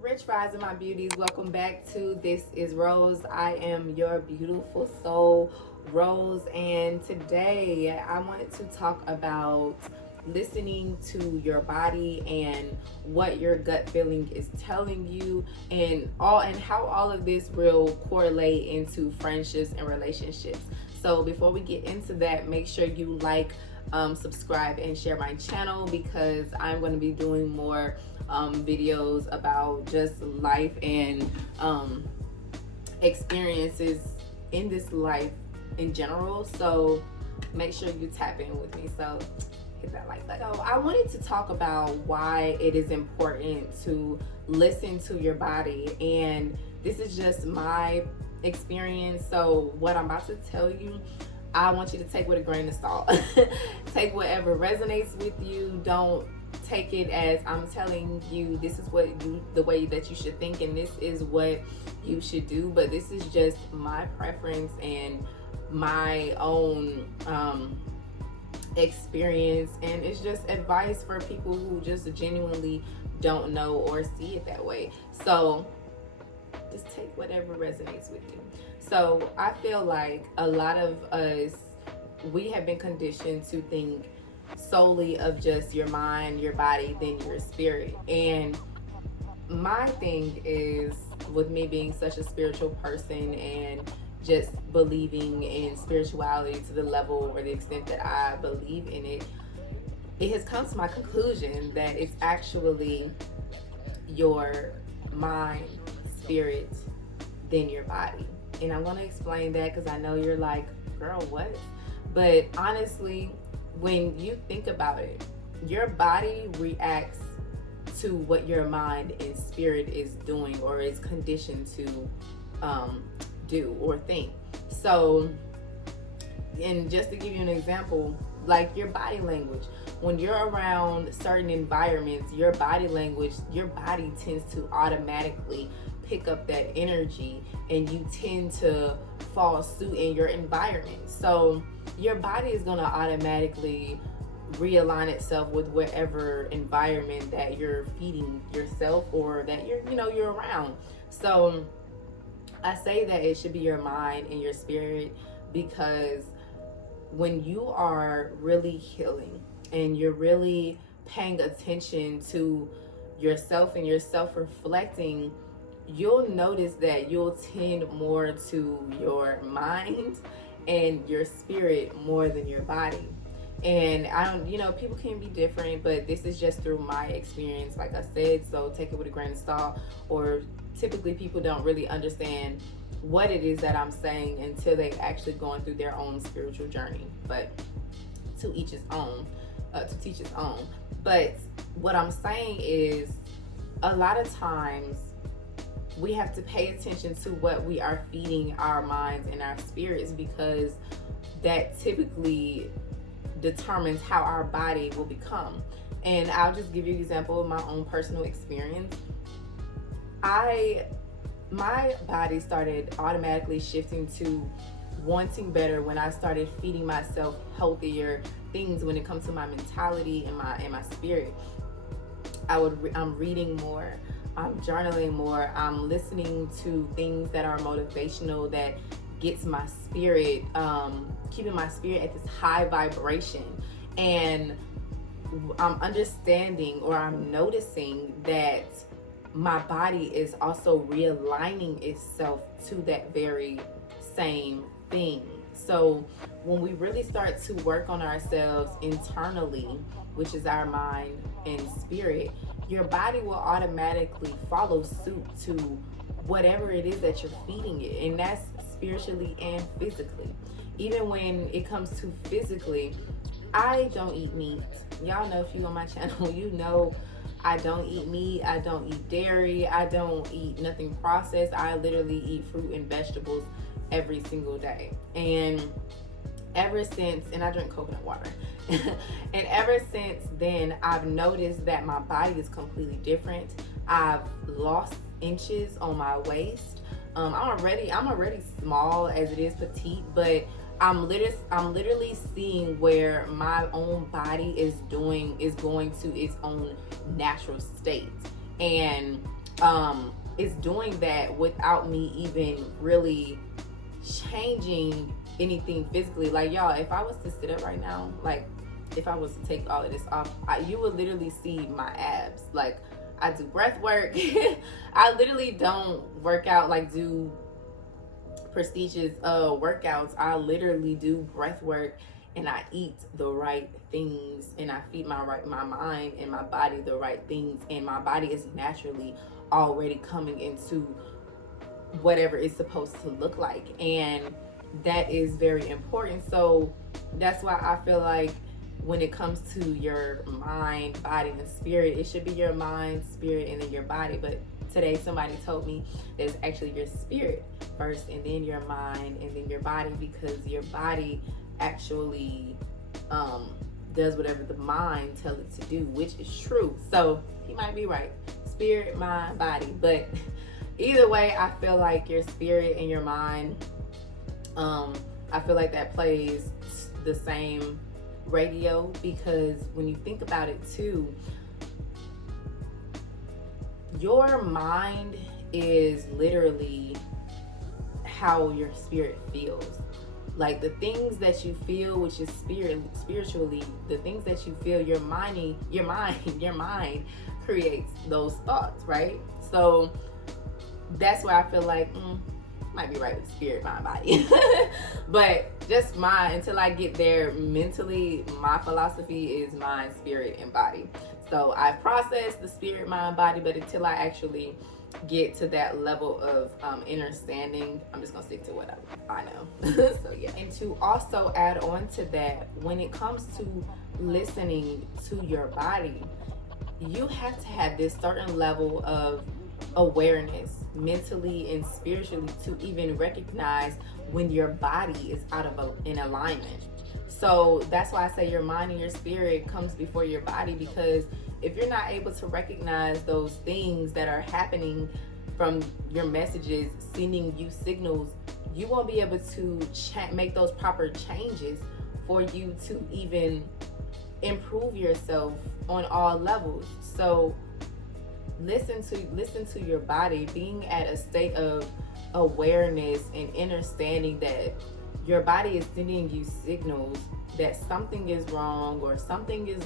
Rich Rising, my beauties. Welcome back to This is Rose. I am your beautiful soul, Rose, and today I wanted to talk about listening to your body and what your gut feeling is telling you, and how all of this will correlate into friendships and relationships. So before we get into that, make sure you subscribe and share my channel, because I'm going to be doing more videos about just life and experiences in this life in general. So make sure you tap in with me. So hit that like button. So I wanted to talk about why it is important to listen to your body, and this is just my experience. So what I'm about to tell you, I want you to take with a grain of salt. Take whatever resonates with you. Don't take it as I'm telling you this is the way that you should think and this is what you should do. But this is just my preference and my own experience, and it's just advice for people who just genuinely don't know or see it that way. So just take whatever resonates with you. So I feel like a lot of us, we have been conditioned to think solely of just your mind, your body, then your spirit. And my thing is, with me being such a spiritual person and just believing in spirituality to the level or the extent that I believe in it, it has come to my conclusion that it's actually your mind, spirit, then your body. And I'm going to explain that because I know you're like, girl, what? But honestly, when you think about it, your body reacts to what your mind and spirit is doing or is conditioned to do or think. So, and just to give you an example, like your body language, when you're around certain environments, your body language, your body tends to automatically pick up that energy, and you tend to fall suit in your environment. So your body is going to automatically realign itself with whatever environment that you're feeding yourself or that you're around. So I say that it should be your mind and your spirit, because when you are really healing and you're really paying attention to yourself and you're self-reflecting, you'll notice that you'll tend more to your mind and your spirit more than your body. And I don't, people can be different, but this is just through my experience, like I said, so take it with a grain of salt. Or typically people don't really understand what it is that I'm saying until they've actually gone through their own spiritual journey. But to each his own, to teach his own. But what I'm saying is, a lot of times we have to pay attention to what we are feeding our minds and our spirits, because that typically determines how our body will become. And I'll just give you an example of my own personal experience. My body started automatically shifting to wanting better when I started feeding myself healthier things when it comes to my mentality and my spirit. I'm reading more, I'm journaling more, I'm listening to things that are motivational, that gets my spirit, keeping my spirit at this high vibration. And I'm understanding, or I'm noticing, that my body is also realigning itself to that very same thing. So when we really start to work on ourselves internally, which is our mind and spirit, your body will automatically follow suit to whatever it is that you're feeding it. And that's spiritually and physically. Even when it comes to physically, I don't eat meat. Y'all know, if you on my channel, you know I don't eat meat, I don't eat dairy, I don't eat nothing processed. I literally eat fruit and vegetables every single day. And ever since, and I drink coconut water. And ever since then, I've noticed that my body is completely different. I've lost inches on my waist. I'm already small as it is, petite, but I'm literally seeing where my own body is going to its own natural state. And It's doing that without me even really changing anything physically. Like, y'all, if I was to sit up right now, like if I was to take all of this off, you would literally see my abs. Like, I do breath work. I literally don't work out, like do prestigious workouts. I literally do breath work, and I eat the right things, and I feed my mind and my body the right things, and my body is naturally already coming into whatever it's supposed to look like. And that is very important. So that's why I feel like when it comes to your mind, body, and spirit, it should be your mind, spirit, and then your body. But today somebody told me that it's actually your spirit first, and then your mind, and then your body, because your body actually does whatever the mind tells it to do, which is true. So he might be right. Spirit, mind, body. But either way, I feel like your spirit and your mind, I feel like that plays the same radio, because when you think about it too, your mind is literally how your spirit feels. Like the things that you feel, which is spiritually, the things that you feel, your mind creates those thoughts, right? So that's why I feel like might be right with spirit, mind, body. But just until I get there mentally, my philosophy is mind, spirit, and body. So I process the spirit, mind, body, but until I actually get to that level of understanding, I'm just gonna stick to what I know. So yeah. And to also add on to that, when it comes to listening to your body, you have to have this certain level of awareness mentally and spiritually to even recognize when your body is out of in alignment. So that's why I say your mind and your spirit comes before your body, because if you're not able to recognize those things that are happening from your messages sending you signals, you won't be able to make those proper changes for you to even improve yourself on all levels. So listen to your body, being at a state of awareness and understanding that your body is sending you signals that something is wrong or something is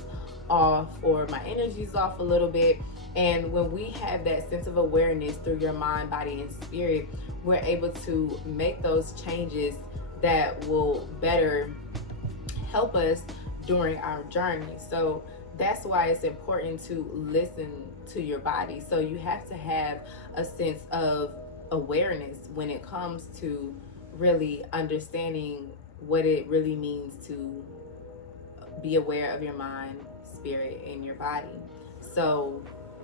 off, or my energy is off a little bit. And when we have that sense of awareness through your mind, body, and spirit, we're able to make those changes that will better help us during our journey. So that's why it's important to listen to your body. So you have to have a sense of awareness when it comes to really understanding what it really means to be aware of your mind, spirit, and your body. So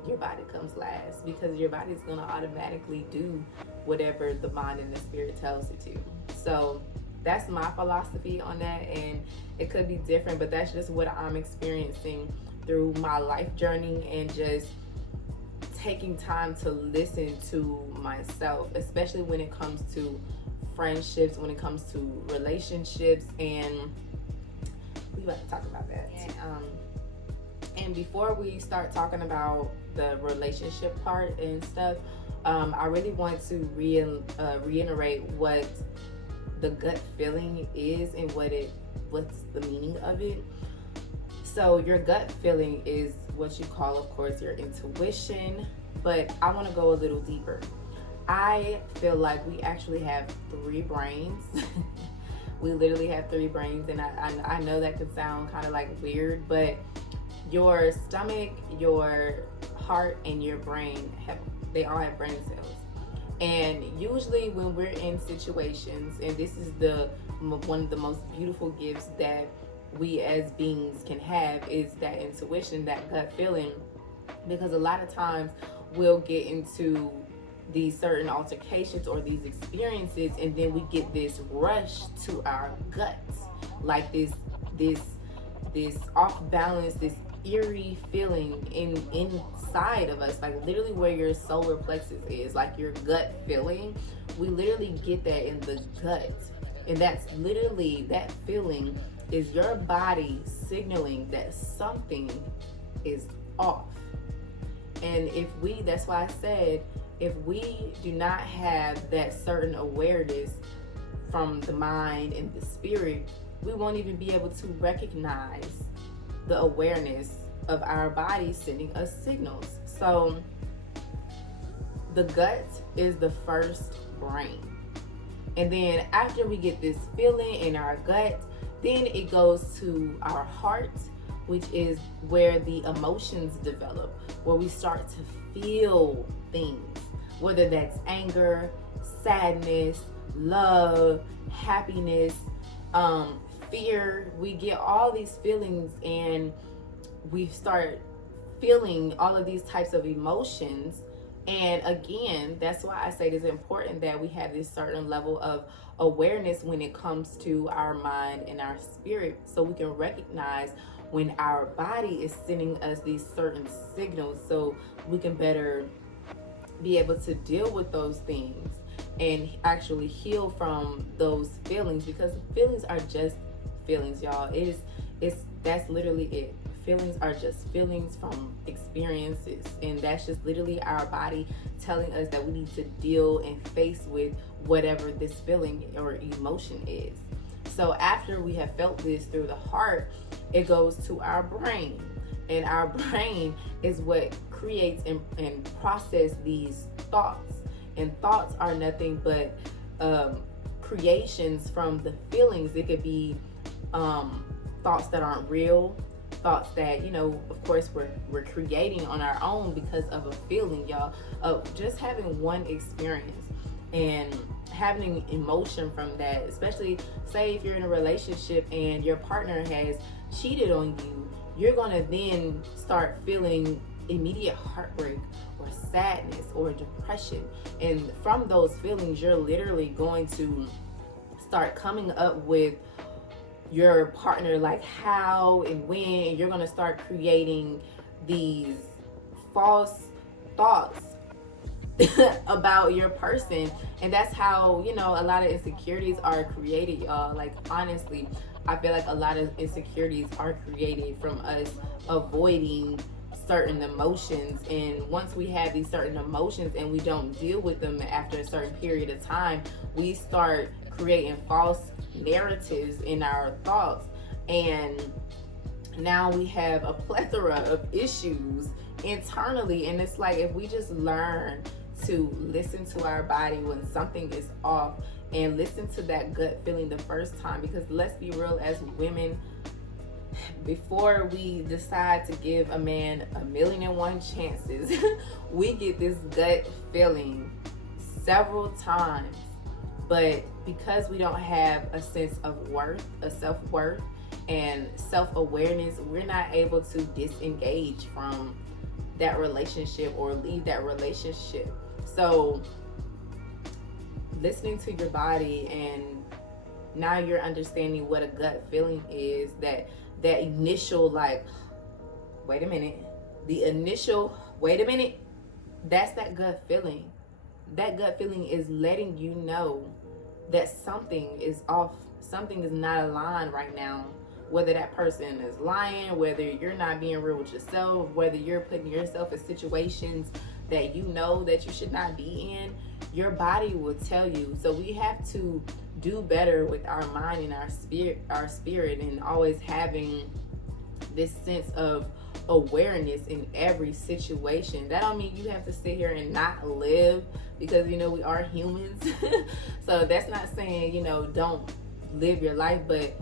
your body comes last, because your body is going to automatically do whatever the mind and the spirit tells it to. So that's my philosophy on that, and it could be different, but that's just what I'm experiencing through my life journey, and just taking time to listen to myself, especially when it comes to friendships, when it comes to relationships, and we about to talk about that. And before we start talking about the relationship part and stuff, I really want to reiterate what the gut feeling is and what's the meaning of it. So your gut feeling is what you call, of course, your intuition, but I want to go a little deeper. I feel like we actually have 3 brains. We literally have 3 brains, and I know that could sound kind of like weird, but your stomach, your heart, and your brain they all have brain cells. And usually when we're in situations, and this is one of the most beautiful gifts that we as beings can have, is that intuition, that gut feeling, because a lot of times we'll get into these certain altercations or these experiences, and then we get this rush to our guts, like this off balance, this eerie feeling inside of us, like literally where your solar plexus is, like your gut feeling. We literally get that in the gut, and that's literally, that feeling is your body signaling that something is off. And that's why I said, if we do not have that certain awareness from the mind and the spirit, we won't even be able to recognize the awareness of our body sending us signals. So the gut is the first brain. And then after we get this feeling in our gut, then it goes to our heart, which is where the emotions develop, where we start to feel things, whether that's anger, sadness, love, happiness, fear. We get all these feelings and we start feeling all of these types of emotions. And again, that's why I say it is important that we have this certain level of awareness when it comes to our mind and our spirit, so we can recognize when our body is sending us these certain signals, so we can better be able to deal with those things and actually heal from those feelings, because feelings are just feelings, y'all. That's literally it. Feelings are just feelings from experiences, and that's just literally our body telling us that we need to deal and face with whatever this feeling or emotion is. So after we have felt this through the heart, it goes to our brain, and our brain is what creates and process these thoughts. And thoughts are nothing but creations from the feelings. It could be thoughts that aren't real, thoughts that, of course, we're creating on our own because of a feeling, y'all, of just having one experience and having emotion from that. Especially, say if you're in a relationship and your partner has cheated on you, you're gonna then start feeling immediate heartbreak or sadness or depression, and from those feelings you're literally going to start coming up with your partner, like how and when, and you're going to start creating these false thoughts about your person. And that's how, a lot of insecurities are created, y'all. Like, honestly, I feel like a lot of insecurities are created from us avoiding certain emotions. And once we have these certain emotions and we don't deal with them after a certain period of time, we start creating false narratives in our thoughts, and now we have a plethora of issues internally. And it's like, if we just learn to listen to our body when something is off and listen to that gut feeling the first time, because let's be real, as women, before we decide to give a man 1,000,001 chances, we get this gut feeling several times. But because we don't have a sense of worth, a self-worth and self-awareness, we're not able to disengage from that relationship or leave that relationship. So listening to your body, and now you're understanding what a gut feeling is, that initial, like, wait a minute, that's that gut feeling. That gut feeling is letting you know that something is off, something is not aligned right now. Whether that person is lying, whether you're not being real with yourself, whether you're putting yourself in situations that you know that you should not be in, your body will tell you. So we have to do better with our mind and our spirit, and always having this sense of awareness in every situation. That don't mean you have to sit here and not live, because we are humans. So that's not saying don't live your life, but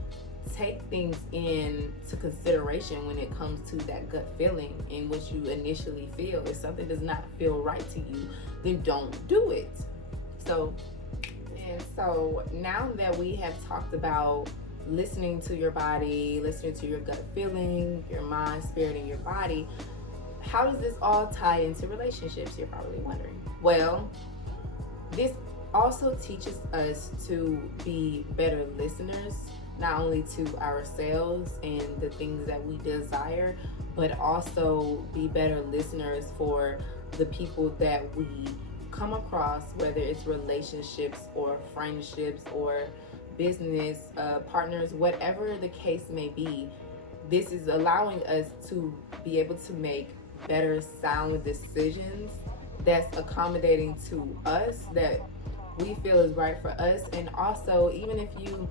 take things into consideration when it comes to that gut feeling and what you initially feel. If something does not feel right to you, then don't do it. So now that we have talked about listening to your body, listening to your gut feeling, your mind, spirit, and your body, how does this all tie into relationships, you're probably wondering? Well, this also teaches us to be better listeners, not only to ourselves and the things that we desire, but also be better listeners for the people that we come across, whether it's relationships or friendships or business partners, whatever the case may be. This is allowing us to be able to make better sound decisions that's accommodating to us, that we feel is right for us. And also, even if you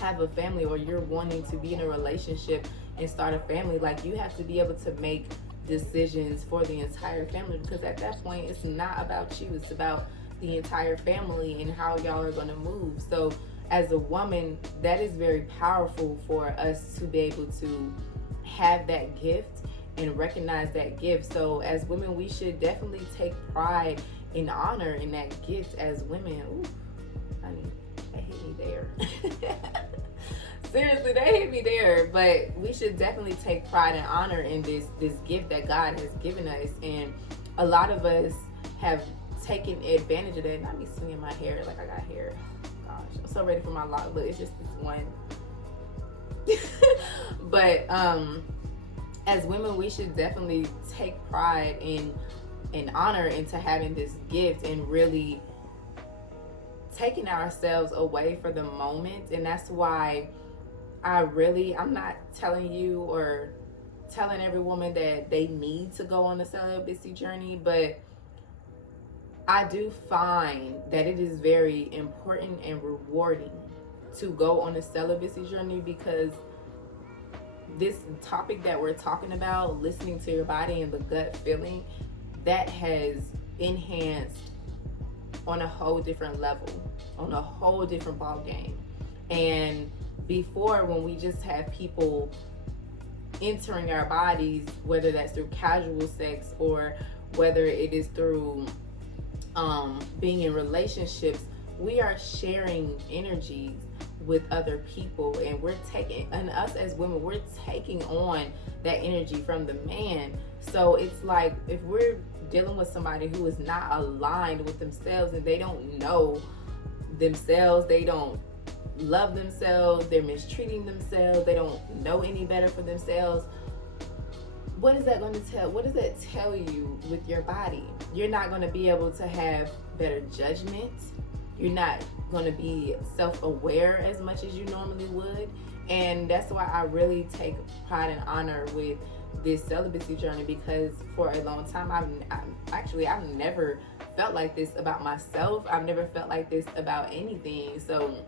have a family or you're wanting to be in a relationship and start a family, like, you have to be able to make decisions for the entire family, because at that point it's not about you, it's about the entire family and how y'all are going to move. So as a woman, that is very powerful for us to be able to have that gift and recognize that gift. So as women, we should definitely take pride and honor in that gift as women. Ooh, honey, that hit me there. Seriously, that hit me there. But we should definitely take pride and honor in this gift that God has given us. And a lot of us have taken advantage of that. Not me swinging my hair like I got hair. Gosh, I'm so ready for my lock. Look, it's just this one. But as women, we should definitely take pride in and honor into having this gift and really taking ourselves away for the moment. And that's why I'm not telling you or telling every woman that they need to go on a celibacy journey, but I do find that it is very important and rewarding to go on a celibacy journey, because this topic that we're talking about, listening to your body and the gut feeling, that has enhanced on a whole different level, on a whole different ball game. And before, when we just have people entering our bodies, whether that's through casual sex or whether it is through being in relationships, we are sharing energies with other people, and us as women, we're taking on that energy from the man. So it's like, if we're dealing with somebody who is not aligned with themselves and they don't know themselves, they don't love themselves, they're mistreating themselves, they don't know any better for themselves, what is that going to tell? What does that tell you with your body? You're not going to be able to have better judgment. You're not going to be self-aware as much as you normally would. And that's why I really take pride and honor with this celibacy journey, because for a long time I've never felt like this about myself. I've never felt like this about anything. So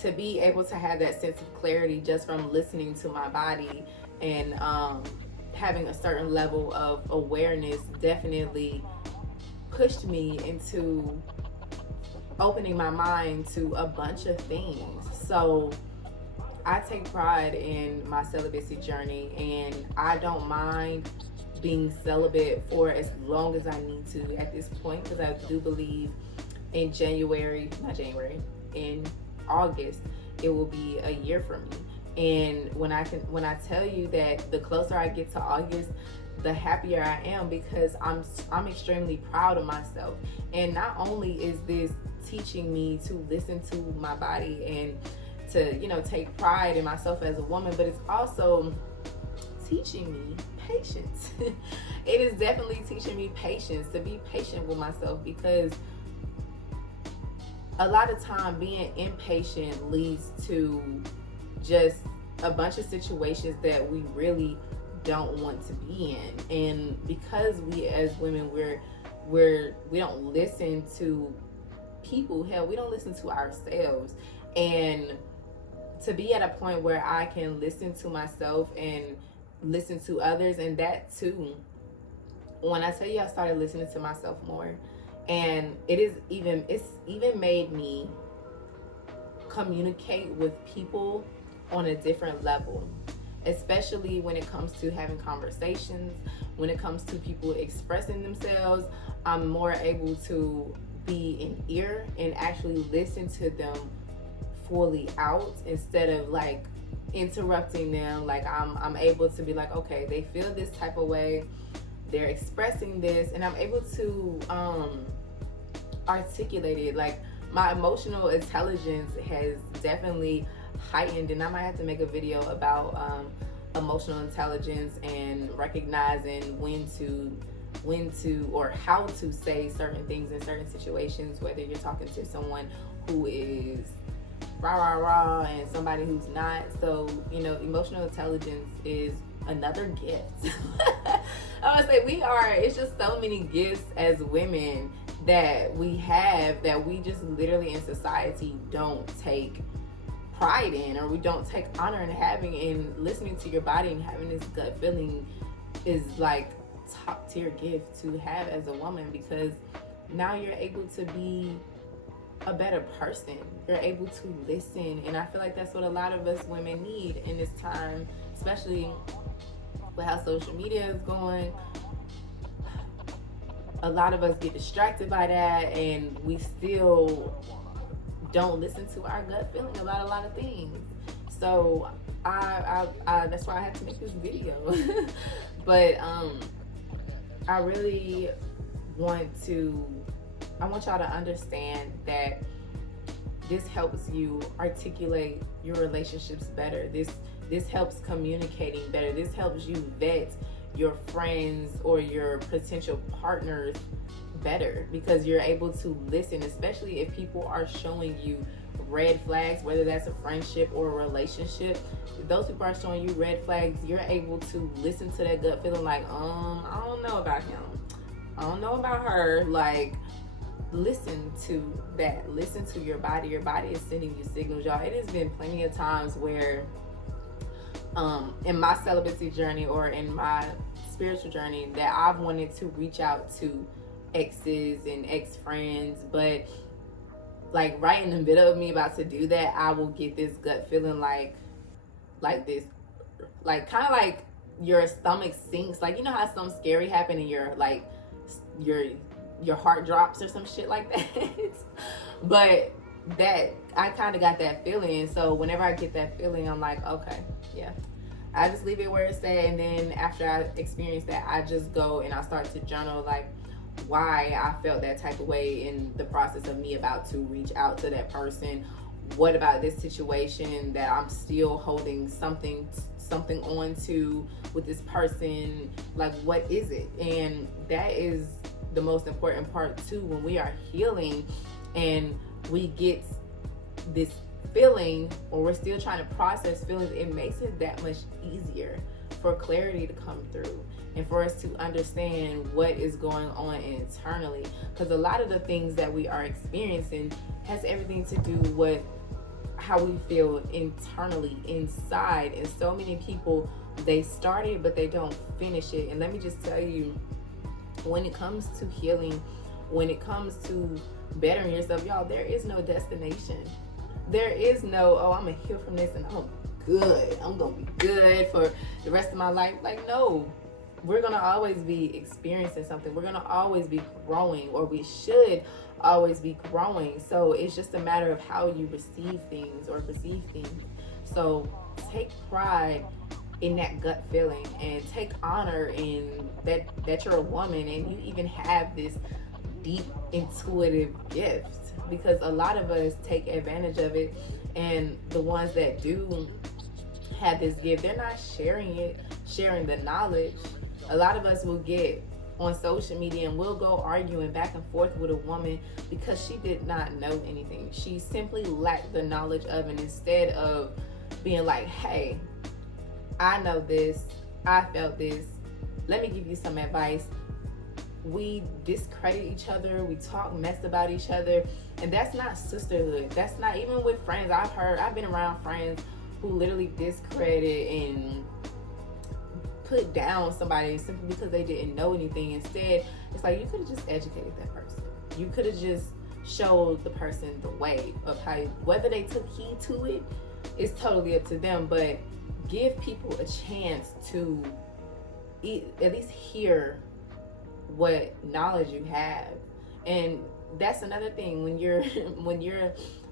to be able to have that sense of clarity just from listening to my body and having a certain level of awareness definitely pushed me into opening my mind to a bunch of things. So I take pride in my celibacy journey, and I don't mind being celibate for as long as I need to at this point, because I do believe in in August, it will be a year for me. And when I tell you that the closer I get to August, the happier I am, because I'm extremely proud of myself. And not only is this teaching me to listen to my body and to, take pride in myself as a woman, but it's also teaching me patience. It is definitely teaching me patience, to be patient with myself, because a lot of time being impatient leads to just a bunch of situations that we really don't want to be in. And because we as women, we don't listen to people, hell, we don't listen to ourselves. And to be at a point where I can listen to myself and listen to others, and that too, when I tell you I started listening to myself more, and it's even made me communicate with people on a different level, especially when it comes to having conversations, when it comes to people expressing themselves. I'm more able to be an ear and actually listen to them fully out, instead of like interrupting them. Like I'm able to be like, okay, they feel this type of way, they're expressing this, and I'm able to articulate it. Like, my emotional intelligence has definitely heightened, and I might have to make a video about emotional intelligence and recognizing when to or how to say certain things in certain situations, whether you're talking to someone who is rah rah rah and somebody who's not. So emotional intelligence is another gift. I would say it's just so many gifts as women that we have that we just literally in society don't take pride in, or we don't take honor in having. And listening to your body and having this gut feeling is like top tier gift to have as a woman, because now you're able to be a better person. You're able to listen, and I feel like that's what a lot of us women need in this time, especially with how social media is going. A lot of us get distracted by that, and we still don't listen to our gut feeling about a lot of things. So I that's why I had to make this video. But I really want y'all to understand that this helps you articulate your relationships better. This helps communicating better. This helps you vet your friends or your potential partners better, because you're able to listen, especially if people are showing you red flags, whether that's a friendship or a relationship. If those people are showing you red flags, you're able to listen to that gut feeling like, I don't know about him, I don't know about her. Like, listen to that. Listen to your body. Your body is sending you signals, y'all. It has been plenty of times where in my celibacy journey or in my spiritual journey that I've wanted to reach out to exes and ex-friends, but like right in the middle of me about to do that, I will get this gut feeling like this, like kind of like your stomach sinks. Like, you know how something scary happened and your heart drops or some shit like that. But that, I kind of got that feeling. So whenever I get that feeling, I'm like, okay, yeah, I just leave it where it's at. And then after I experience that, I just go and I start to journal like why I felt that type of way in the process of me about to reach out to that person. What about this situation that I'm still holding something on to with this person? Like, what is it? And that is the most important part too. When we are healing and we get this feeling, or we're still trying to process feelings, it makes it that much easier for clarity to come through and for us to understand what is going on internally. Because a lot of the things that we are experiencing has everything to do with how we feel internally inside. And so many people, they start it but they don't finish it. And let me just tell you, when it comes to healing, when it comes to bettering yourself, y'all, there is no destination. There is no, oh, I'm gonna heal from this and I'm gonna be good for the rest of my life. Like, no, we're gonna always be experiencing something. We're gonna always be growing, or we should always be growing. So it's just a matter of how you receive things or perceive things. So take pride in that gut feeling and take honor in that you're a woman and you even have this deep intuitive gift, because a lot of us take advantage of it. And the ones that do have this gift, they're not sharing the knowledge. A lot of us will get on social media and we'll go arguing back and forth with a woman because she did not know anything. She simply lacked the knowledge of it. Instead of being like, hey, I know this, I felt this, let me give you some advice. We discredit each other, we talk mess about each other, and that's not sisterhood. That's not, even with friends, I've been around friends who literally discredit and put down somebody simply because they didn't know anything. Instead, it's like, you could have just educated that person. You could have just showed the person the way of how, whether they took heed to it is totally up to them, but give people a chance to at least hear what knowledge you have. And that's another thing, when you're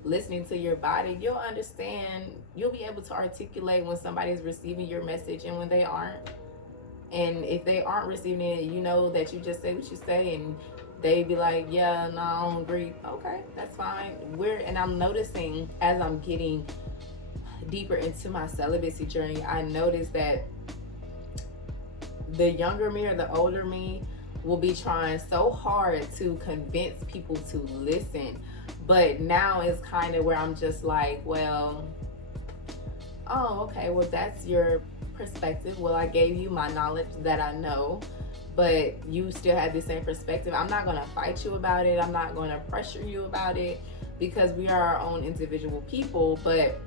listening to your body, you'll understand, you'll be able to articulate when somebody's receiving your message and when they aren't. And if they aren't receiving it, you know that you just say what you say and they be like, yeah, no, I don't agree. Okay, that's fine. And I'm noticing as I'm getting deeper into my celibacy journey, I noticed that the younger me or the older me will be trying so hard to convince people to listen. But now it's kind of where I'm just like, well, oh, okay, well, that's your perspective. Well, I gave you my knowledge that I know, but you still have the same perspective. I'm not going to fight you about it. I'm not going to pressure you about it, because we are our own individual people. But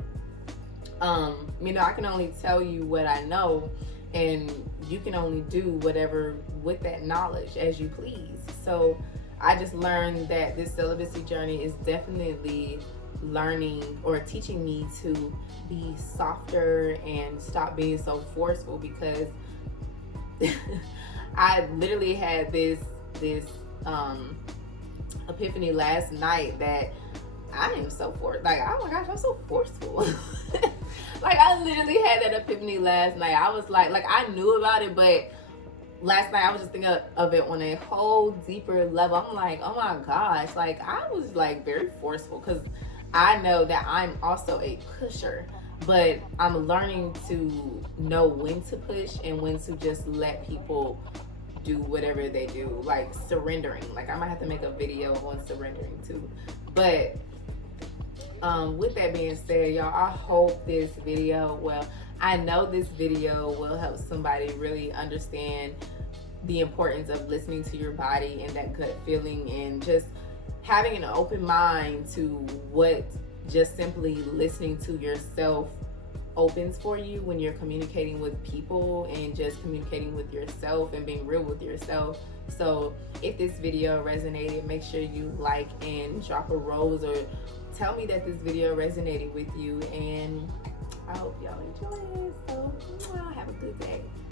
you know, I can only tell you what I know, and you can only do whatever with that knowledge as you please. So I just learned that this celibacy journey is definitely learning or teaching me to be softer and stop being so forceful, because I literally had this epiphany last night that I am so forced. Like, oh my gosh, I'm so forceful. Like, I literally had that epiphany last night. I was like I knew about it, but last night I was just thinking of it on a whole deeper level. I'm like, oh my gosh, like I was like very forceful, because I know that I'm also a pusher, but I'm learning to know when to push and when to just let people do whatever they do, like surrendering. Like, I might have to make a video on surrendering too. But with that being said, y'all, I hope this video, well, I know this video will help somebody really understand the importance of listening to your body and that gut feeling, and just having an open mind to what just simply listening to yourself opens for you when you're communicating with people, and just communicating with yourself and being real with yourself. So if this video resonated, make sure you like and drop a rose, or tell me that this video resonated with you, and I hope y'all enjoy it. So have a good day.